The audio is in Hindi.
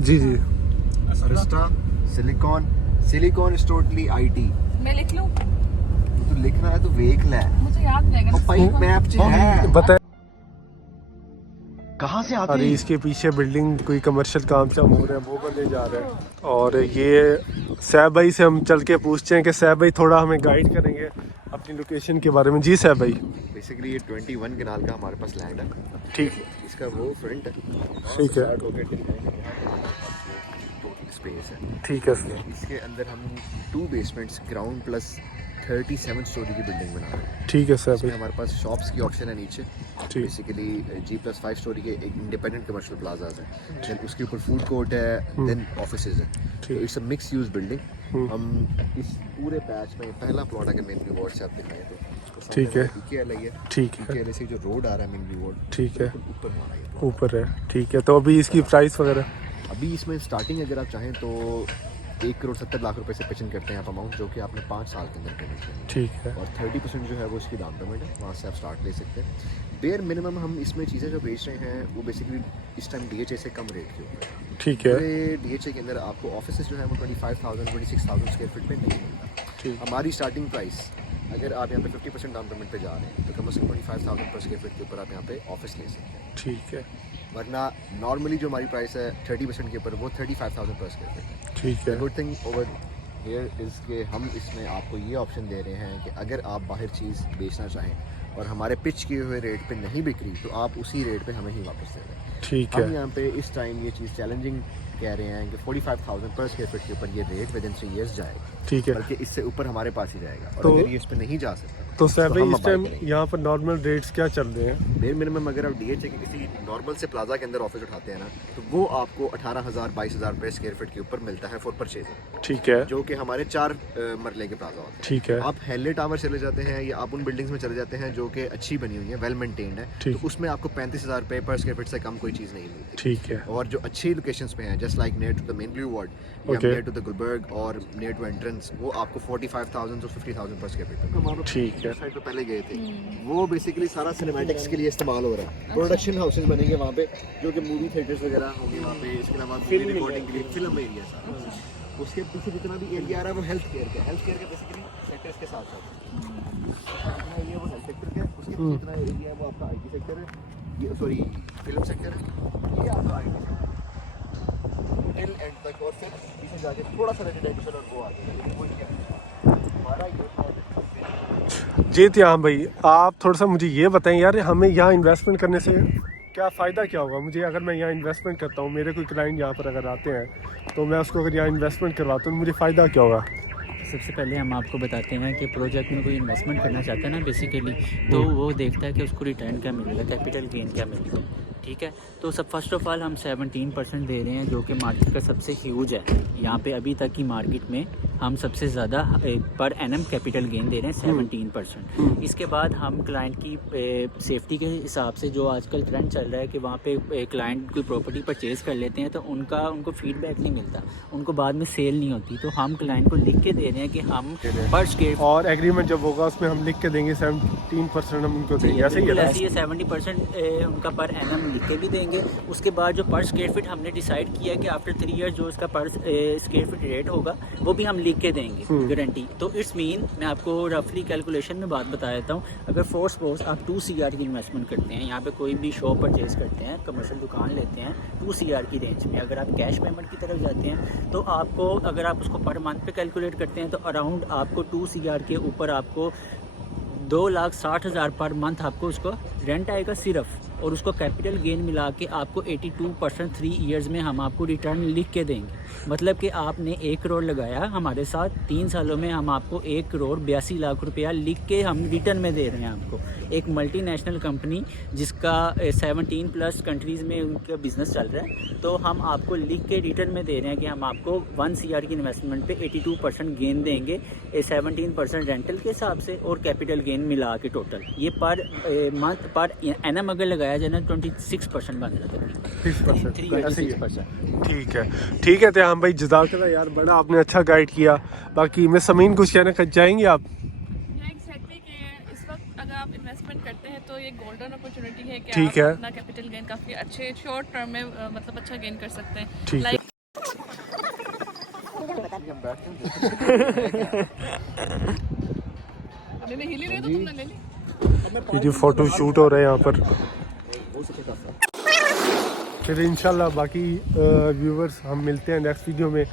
जी जी। Arista, silicon is totally IT. मैं लिख लूं? तू लिखना है तो वेख ले। मुझे याद नहीं रहेगा। भाई मैप च है। बता कहाँ से आते अरे हैं? इसके पीछे बिल्डिंग कोई कमर्शियल काम चालू हो रहा है, वो बंदे जा रहे हैं। और ये सैब भाई से हम चल के पूछते हैं कि सैब भाई थोड़ा हमें गाइड करेंगे अपनी लोकेशन के बारे में। जी सैब भाई। बेसिकली ये 21 कनाल का हमारे पास लैंड है। ठीक इसका वो फ्रंट है। ठीक है। स्पेस है। ठीक है सर। इसके अंदर हम 2 बेसमेंट्स ग्राउंड प्लस 37 स्टोरी की बिल्डिंग बना रहे हैं। ठीक है सैब इसमें भाई। हमारे पास शॉप्स की ऑप्शन है नीचे। ठीक। बेसिकली G+5 स्टोरी के एक इंडिपेंडेंट कमर्शियल प्लाजाज है। देन उसके ऊपर फूड कोर्ट है, देन ऑफिसेज है। तो it's a mix use building. हम इस पूरे पैच में पहला प्लॉट अगर मेन व्यू वार्ड से आप दिखाएं तो ठीक है। PKLI है। ठीक है। PKLI से जो रोड आ रहा है मेन व्यू वार्ड, ठीक है। ऊपर हमारा ये plot। ऊपर है। ठीक है। तो अभी इसकी प्राइस वगैरह? अभी इसमें स्टार्टिंग अगर आप चाहें तो 1,70,00,000 रुपए से पेशन करते हैं आप अमाउंट, जो कि आपने 5 साल के अंदर पेमेंट करनी है। ठीक है। और 30% जो है वो इसकी डाउन पेमेंट है, वहाँ से आप स्टार्ट ले सकते हैं। बेयर मिनिमम हम इसमें चीज़ें जो बेच रहे हैं वो बेसिकली इस टाइम DHA से कम रेट के ऊपर है। ठीक है। पूरे DHA के अंदर आपको ऑफिस जो है वो 25,000 26,000 स्क्वायर फीट पे नहीं मिलता। ठीक। हमारी स्टार्टिंग प्राइस अगर आप यहाँ पे 50% डाउन पेमेंट पे जा रहे हैं तो कम से कम 25,000 पर स्क्वायर फीट के ऊपर आप यहाँ पे ऑफिस ले सकते हैं। ठीक है। वरना नॉर्मली जो हमारी प्राइस है 30% के ऊपर वो 35,000 पर स्क्वायर फीट है। ठीक है। Good thing over here is के हम इसमें आपको ये ऑप्शन दे रहे हैं कि अगर आप बाहर चीज़ बेचना चाहें और हमारे पिच किए हुए रेट पे नहीं बिक रही तो आप उसी रेट पे हमें ही वापस दे दें। ठीक हम है। यहाँ पे इस टाइम ये चीज़ चैलेंजिंग कह रहे हैं कि 45,000 पर स्क्वायर फीट के ऊपर ये रेट विद इन 3 ईयर्स जाएगा। ठीक है। बल्कि इससे ऊपर हमारे पास ही जाएगा। और तो- अगर ये इस पे नहीं जा सकता तो सैब भाई हम इस टाइम abide करेंगे। यहाँ पर नॉर्मल रेट्स क्या चल रहे हैं? बेयर मिनिमम अगर आप DHA के किसी नॉर्मल से प्लाजा के अंदर ऑफिस उठाते हैं ना तो वो आपको 18,000 22,000 रुपये स्क्वायर फीट के ऊपर मिलता है फॉर परचेजिंग, ठीक है। जो कि हमारे 4 मरले के प्लाजा होते हैं। ठीक है। आप हेले टावर चले जाते हैं या आप उन बिल्डिंग्स में चले जाते हैं जो कि अच्छी बनी हुई है, वेल मेंटेन्ड है, ठीक। तो उसमें आपको 35,000 रुपये पर स्क्वायर फीट से कम कोई चीज़ नहीं मिलती। ठीक है। और जो अच्छी लोकेशंस पे हैं just like near to the main boulevard या Okay. Near to the Gulberg और नियर टू एंट्रेंस, वो आपको 45,000 और 50,000 पर स्क्वायर फीट पे। ठीक है। साइड पे पहले गए थे, वो बेसिकली सारा सिनेमैटिक्स के लिए इस्तेमाल हो रहा है। प्रोडक्शन हाउसेज बनेंगे वहाँ पे जो कि मूवी थिएटर्स वगैरह होंगे वहाँ पे। इसके अलावा मूवी रिकॉर्डिंग के लिए फिल्म एरिया सारा। उसके पीछे जितना भी एरिया आ रहा है वो हेल्थ केयर का बेसिकली सेक्टर्स के साथ साथ जितना एरिया वो हेल्थ सेक्टर का है, उसके पीछे जितना एरिया है वो आपका IT सेक्टर है, ये सॉरी फिल्म सेक्टर है, ये आपका IT सेक्टर टिल एंड तक। और फिर पीछे जाके थोड़ा सा रेजिडेंशियल और वो आ जाएगा, वो एरिया हमारा ये जी त्याम भाई, आप थोड़ा सा मुझे ये बताएं यार, हमें यहाँ इन्वेस्टमेंट करने से क्या फ़ायदा क्या होगा मुझे? अगर मैं यहाँ इन्वेस्टमेंट करता हूँ, मेरे कोई क्लाइंट यहाँ पर अगर आते हैं तो मैं उसको अगर यहाँ इन्वेस्टमेंट करवाता हूँ, मुझे फ़ायदा क्या होगा? सबसे पहले हम आपको बताते हैं कि प्रोजेक्ट में कोई इन्वेस्टमेंट करना चाहता है ना बेसिकली, तो वो देखता है कि उसको रिटर्न क्या मिलेगा, कैपिटल गेन क्या मिलेगा। ठीक है, तो सब फर्स्ट ऑफ ऑल हम 17% दे रहे हैं, जो कि मार्केट का सबसे ह्यूज है। यहाँ पे अभी तक की मार्केट में हम सबसे ज़्यादा पर एनम कैपिटल गेन दे रहे हैं 17%। इसके बाद हम क्लाइंट की सेफ्टी के हिसाब से, जो आजकल ट्रेंड चल रहा है कि वहाँ पे क्लाइंट कोई प्रॉपर्टी परचेज़ कर लेते हैं तो उनको फीडबैक नहीं मिलता, उनको बाद में सेल नहीं होती, तो हम क्लाइंट को लिख के दे रहे हैं कि हम पर स्क्वायर और एग्रीमेंट जब होगा उसमें हम लिख के देंगे 17% हम उनको देंगे, ऐसे ही है ना? ऐसे ही 70% उनका पर एनम लिख के भी देंगे। उसके बाद जो पर स्क्वायर फीट हमने डिसाइड किया है कि आफ्टर 3 ईयर्स जो इसका पर स्क्वायर फीट रेट होगा वो भी हम लिख के देंगे, गारंटी। तो इट्स मीन, मैं आपको रफली कैलकुलेशन में बात बता देता हूँ। अगर फोर सपोज आप 2 CR की इन्वेस्टमेंट करते हैं, यहाँ पे कोई भी शॉप परचेज करते हैं, कमर्शियल दुकान लेते हैं 2 CR की रेंज में, अगर आप कैश पेमेंट की तरफ जाते हैं तो आपको, अगर आप उसको पर मंथ पे कैलकुलेट करते हैं तो अराउंड आपको 2 CR के ऊपर आपको 2,60,000 पर मंथ आपको उसको रेंट आएगा सिर्फ। और उसको कैपिटल गेन मिला के आपको 82% 3 ईयर्स में हम आपको रिटर्न लिख के देंगे। मतलब कि आपने 1 करोड़ लगाया हमारे साथ, 3 सालों में हम आपको 1,82,00,000 रुपया लिख के हम रिटर्न में दे रहे हैं आपको। एक मल्टीनेशनल कंपनी जिसका 17+ कंट्रीज़ में उनका बिज़नेस चल रहा है, तो हम आपको लिख के रिटर्न में दे रहे हैं कि हम आपको 1 CR की इन्वेस्टमेंट पे 82% गेन देंगे, 17% रेंटल के हिसाब से और कैपिटल गेन मिला के टोटल। ये पर मंथ पर एनम अगर लगाया जाए ना 26% बन रहा है तकरीबन 6%। ठीक है त्याम भाई, जज़ाकल्लाह यार, बड़ा आपने अच्छा गाइड किया। बाकी मैं समीन कुछ कहना चाहेंगे आप? इस वक्त अगर आप इन्वेस्टमेंट करते हैं तो ये गोल्डन अपॉर्चुनिटी है कि ठीक आप है। अपना कैपिटल गेन काफ़ी अच्छे शॉर्ट टर्म में मतलब अच्छा गेन कर सकते हैं। ठीक है। बैठते हैं मैंने हिली रही तो तुमने ले ली। ये जी फोटो शूट हो रहे हैं यहाँ पर। वो सबसे टफ है। फिर इंशाल्लाह बाकी व्यूवर्स हम मिलते हैं नेक्स्ट वीडियो में।